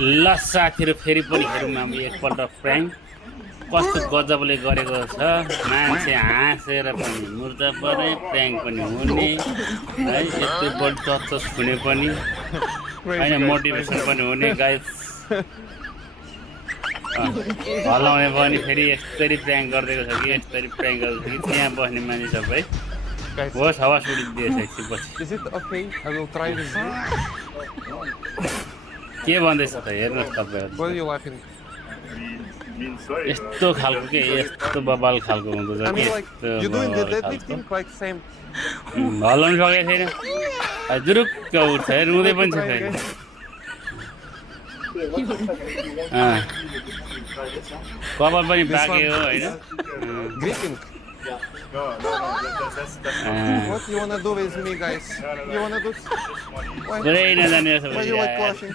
ल साथीहरु फेरि पनि हेरौँ अब एकपल्ट प्र्याङ्क कस्तो गजबले गरेको छ मान्छे हाँसेर पनि मुर्दा पर्ने प्र्याङ्क पनि हुने है यति बढी टच हुने पनि हैन मोटिभेसन पनि हुने गाइस हलाउने पनि फेरि यस्तरी प्र्याङ्क गरिदिएको छ कि यस्तरी प्र्याङ्क गरिदिएको छ कि त्यहाँ बस्ने मान्छे सबै होस् हावा सुडिदिएछ एकछिनपछि Is it okay? I will try this. के भन्दैछ त हेर्नुहोस् तपाईहरु Why are you laughing? यस्तो खालको के यस्तो बबाल खालको हुँदो छ I के mean, like, you're doing the deadlifting like same. हल्लाउनु सकेको छैन जुरुक्क उठ्छ रुँदै पनि छ फेरि कपाल पनि पाक्यो होइन Gripping. What you wanna do with me, guys? You wanna do? Why? पुरै नजाने Why you like clashing?